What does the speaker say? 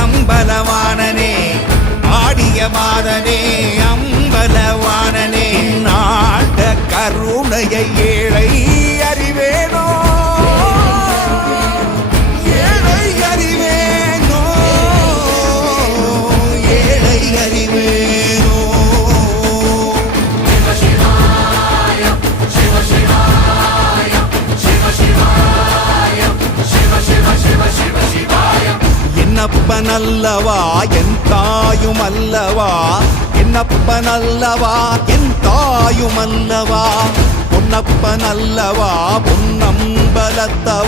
அம்பலவாணனே ஆடிய மாதனே அம்பலவாணனே நாட கருணையை ஏழை அறிவேனோ ஏழை அறிவேனோ ஏழை அறிவேனோ என்னப்பனல்லவா என் தாயும் அல்லவா என்னப்பனல்லவா என் தாயும் அல்லவா பொன்னப்பனல்லவா பொன்னம்பலத்தவா